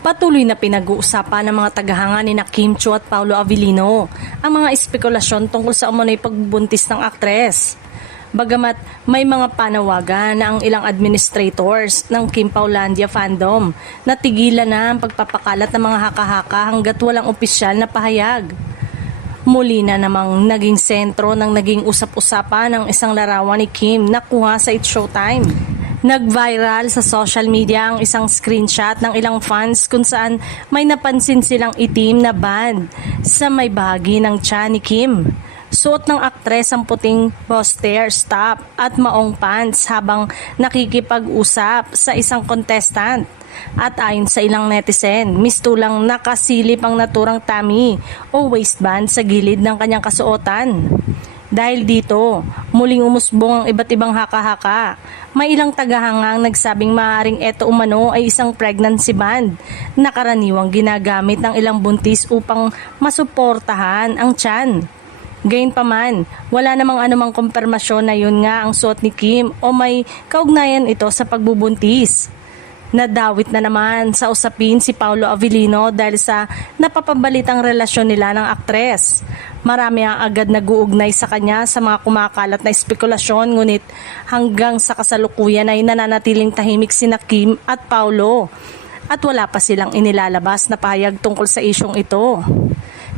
Patuloy na pinag-uusapan ng mga tagahanga ni Kim Chiu at Paolo Avellino ang mga espekulasyon tungkol sa umano'y pagbubuntis ng aktres. Bagamat may mga panawagan na ang ilang administrators ng Kim Paulandia fandom na tigilan na ang pagpapakalat ng mga haka-haka hanggat walang opisyal na pahayag. Muli na namang naging sentro ng naging usap-usapan ng isang larawan ni Kim na kuha sa It's Showtime. Nag-viral sa social media ang isang screenshot ng ilang fans kung saan may napansin silang itim na band sa may bahagi ng tiyan ni Kim. Suot ng aktres ang puting bustier top at maong pants habang nakikipag-usap sa isang contestant. At ayon sa ilang netizen, mistulang nakasilip ang naturang tummy o waistband sa gilid ng kanyang kasuotan. Dahil dito, muling umusbong ang iba't ibang haka-haka. May ilang tagahangang nagsabing maaaring eto umano ay isang pregnancy band na karaniwang ginagamit ng ilang buntis upang masuportahan ang tiyan. Gayunpaman, wala namang anumang kumpirmasyon na yun nga ang suot ni Kim o may kaugnayan ito sa pagbubuntis. Nadawit na naman sa usapin si Paolo Avellino dahil sa napapabalitang relasyon nila ng aktres. Marami ang agad nag-uugnay sa kanya sa mga kumakalat na espekulasyon, ngunit hanggang sa kasalukuyan ay nananatiling tahimik sina Kim at Paolo at wala pa silang inilalabas na pahayag tungkol sa isyong ito.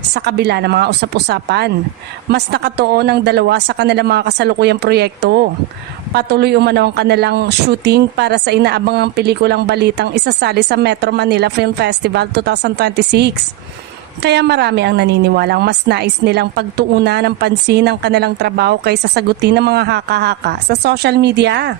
Sa kabila ng mga usap-usapan, mas nakatuon ang dalawa sa kanilang mga kasalukuyang proyekto. Patuloy umano ang kanilang shooting para sa inaabangang pelikulang Balitang isasali sa Metro Manila Film Festival 2026. Kaya marami ang naniniwalang mas nais nilang pagtuunan ng pansin ng kanilang trabaho kaysa sagutin ng mga haka-haka sa social media.